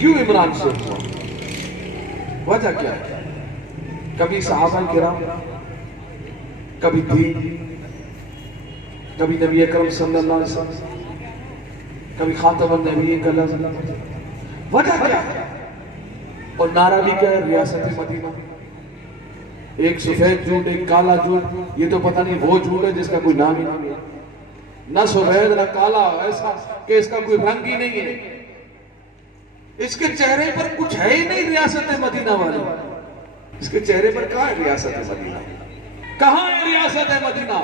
کیوں عمران سے ہوا؟ وجہ کیا ہے؟ کبھی صحابہ کرام، کبھی دین، کبھی نبی اکرم صلی اللہ علیہ وسلم، کبھی خاتم النبی کا لفظ، وجہ کیا ہے؟ اور نعرہ بھی کیا ہے؟ ریاست مدینہ۔ ایک سفید جھوٹ، ایک کالا جھوٹ، یہ تو پتہ نہیں وہ جھوٹ ہے جس کا کوئی نام ہی نہیں ہے، نہ سفید نہ کالا، ایسا کہ اس کا کوئی رنگ ہی نہیں ہے، اس کے چہرے پر کچھ ہے ہی نہیں ریاست مدینہ والے۔ اس کے چہرے پر کہاں ہے ریاست مدینہ؟ کہاں ہے ریاست مدینہ؟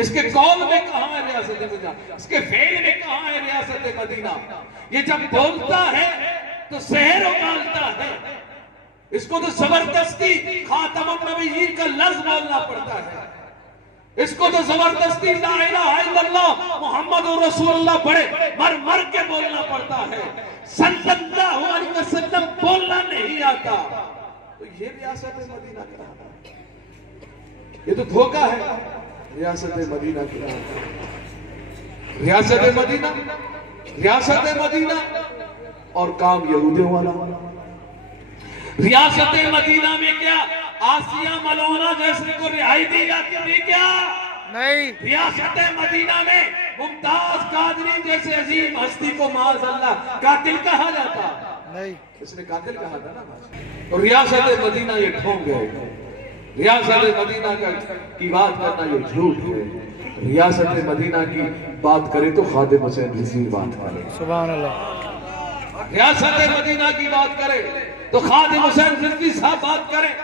اس کے قول میں کہاں ہے ریاست مدینہ؟ اس کے فعل میں کہاں ہے ریاست مدینہ؟ یہ جب بولتا ہے تو سحر اگالتا ہے، اس کو تو زبردستی خاتم النبیین کا لفظ بولنا پڑتا ہے، اس کو تو زبردستی لا الہ الا اللہ محمد رسول اللہ بڑے مر مر کے بولنا پڑتا ہے، صلی اللہ علیہ وسلم بولنا نہیں آتا۔ تو یہ ریاست مدینہ کا ہے، یہ تو دھوکہ ہے۔ ریاست مدینہ کی ریاست مدینہ، ریاست مدینہ اور کام یہودیوں والا۔ ریاست مدینہ میں کیا آسیہ ملونہ جیسے کو رہائی دی جاتی تھی؟ کیا نہیں؟ ریاست مدینہ میں ممتاز قادری جیسے عظیم ہستی کو معاذ اللہ قاتل کہا جاتا نہیں، اس نے قاتل کہا تھا نا۔ اور ریاست مدینہ یہ ڈھونگ گئے، ریاست مدینہ کی بات کرنا یہ جھوٹ ہے۔ ریاست مدینہ کی بات کرے تو خادم حسین رضوی بات کرے، سبحان اللہ۔ ریاست مدینہ کی بات کرے تو خادم حسین رضوی صاحب بات کریں۔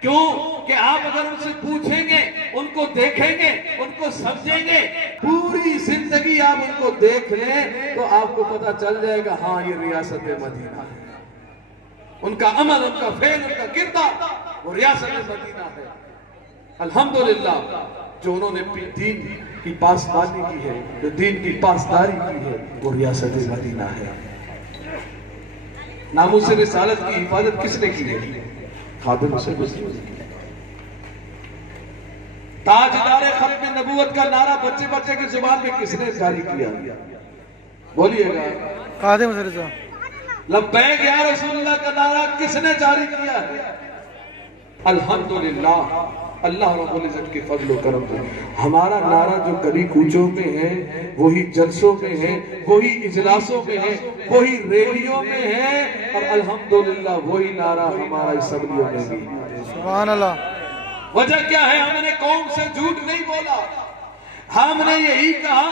کیوں کہ آپ اگر ان سے پوچھیں گے، ان کو دیکھیں گے، ان کو سمجھیں گے، پوری زندگی آپ ان کو دیکھ لیں تو آپ کو پتہ چل جائے گا ہاں یہ ریاست مدینہ ہے۔ ان کا عمل، ان کا فعل، ان کا کردار وہ ریاست مدینہ ہے۔ الحمدللہ جو انہوں نے دین کی پاسداری کی ہے، جو دین کی پاسداری کی ہے، وہ ریاست مدینہ ہے۔ ناموس رسالت کی حفاظت کس نے کی ہے؟ خادم حسین رضوی نے۔ تاجدار ختم نبوت کا نعرہ بچے بچے کی زبان میں کس نے جاری کیا؟ بولیے گا۔ خادم حسین رضوی۔ لبیک یا رسول اللہ کا نعرہ کس نے جاری کیا ہے؟ الحمدللہ اللہ رب العزت کے فضل و کرم سے ہمارا نعرہ جو گلی کوچوں میں ہے، وہی جلسوں میں ہے، وہی اجلاسوں میں ہے، وہی ریلیوں میں ہے، اور الحمدللہ وہی نعرہ ہمارا اسمبلیوں میں بھی۔ سبحان اللہ۔ وجہ کیا ہے؟ ہم نے قوم سے جھوٹ نہیں بولا، ہم نے یہی کہا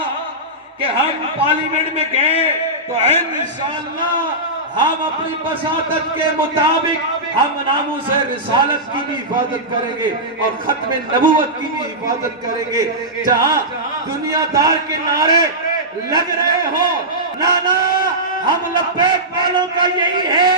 کہ ہم پارلیمنٹ میں گئے تو انشاءاللہ ہم اپنی بساطت کے مطابق ہم ناموس رسالت کی بھی حفاظت کریں گے اور ختم نبوت کی بھی حفاظت کریں گے۔ جہاں دنیا دار کے نعرے لگ رہے ہو، نا ہم لبیک والوں کا یہی ہے،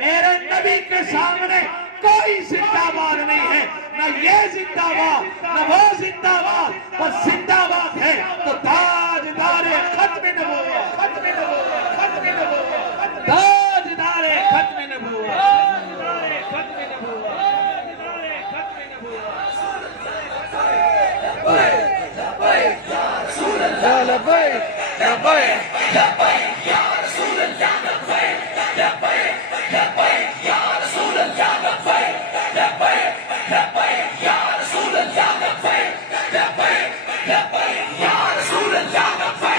میرے نبی کے سامنے کوئی زندہ باد نہیں ہے، نہ یہ زندہ باد نہ وہ زندہ باد، بس زندہ باد ہے تو تاجدار ختم نبوت، ختم نبوت، ختم نبوت، تاجدار ختم نبوت، تاجدار ختم نبوت، تاجدار ختم نبوت۔ لبیک لبیک یا رسول اللہ، لبیک لبیک لبیک یا رسول اللہ، لبیک لبیک لبیک یا رسول اللہ، لبیک لبیک لبیک یا رسول اللہ، لبیک لبیک لبیک یا رسول اللہ، لبیک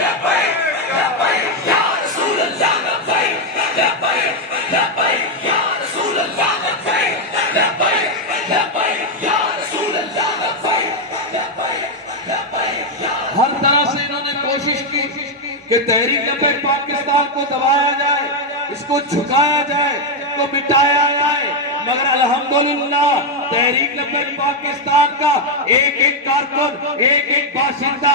لبیک لبیک یا رسول اللہ، لبیک لبیک لبیک یا رسول اللہ، لبیک لبیک لبیک یا رسول اللہ، لبیک لبیک لبیک یا۔ ہر طرح سے انہوں نے کوشش کی کہ تحریک لبیک پاکستان کو دبایا جائے، اس کو جھکایا جائے، اس کو مٹایا جائے، مگر الحمدللہ تحریک لبیک پاکستان کا ایک ایک کارکن، ایک ایک باشندہ،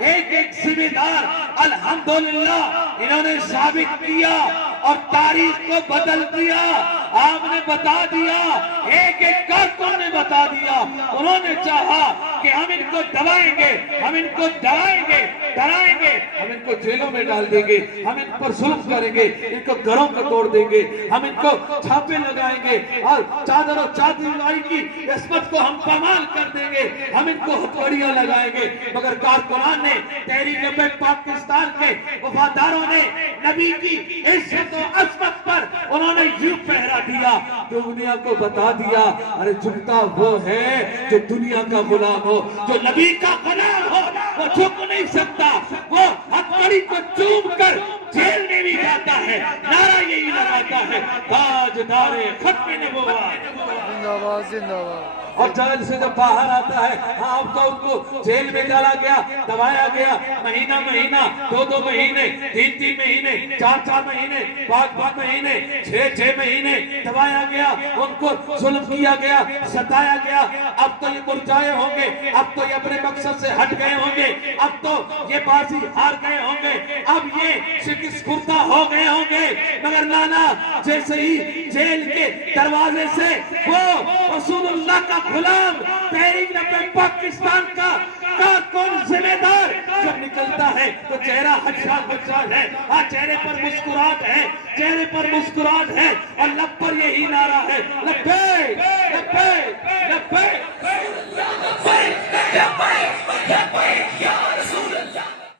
ایک ایک ذمہ دار الحمدللہ انہوں نے ثابت کیا اور تاریخ کو بدل دیا۔ آپ نے بتا دیا، ایک ایک کارکن نے بتا دیا، انہوں نے چاہا کہ ہم ان کو دبائیں گے، ہم ان کو ڈرائیں گے، ہم ان کو جیلوں میں ڈال دیں گے، ہم ان پر ظلم کریں گے، ان کو گھروں کو توڑ دیں گے، ہم ان کو چھاپے لگائیں گے اور چادر و چادرائی کی عصمت کو ہم پامال کر دیں گے، ہم ان کو ہتھوڑیاں لگائیں گے۔ مگر کارکنان نے، تحریک پاکستان کے وفاداروں نے نبی کی عزت و عظمت پر انہوں نے یوں پہرا دیا، دنیا کو بتا دیا، ارے جھکتا وہ ہے جو دنیا کا غلام ہو، جو نبی کا غلام ہو وہ جھک نہیں سکتا، وہ ہتھوڑی کو چوم کر جیل میں بھی جاتا ہے، نعرہ یہی لگاتا ہے، تاجدار ختم نبوت۔ زندہ باد زندہ باد۔ اور جیل سے جب باہر آتا ہے، ہاں اب تو ان کو جیل میں ڈالا گیا، دبایا گیا، مہینہ مہینہ، دو دو مہینے، تین تین مہینے، چار چار مہینے، پانچ مہینے، چھ مہینے دبایا گیا، ان کو ظلم کیا گیا، ستایا گیا۔ اب تو یہ مرجائے ہوں گے، اب تو یہ اپنے مقصد سے ہٹ گئے ہوں گے، اب تو یہ بازی ہار گئے ہوں گے، اب یہ شکست خوردہ ہو گئے ہوں گے۔ مگر نانا جیسے ہی جیل کے دروازے سے وہ رسول اللہ کا غلام، تحریک پاکستان کا کارکن، ذمہ دار جب نکلتا ہے تو چہرہ حجال ہے، ہاں چہرے پر مسکراہٹ ہے، چہرے پر مسکراہٹ ہے، اور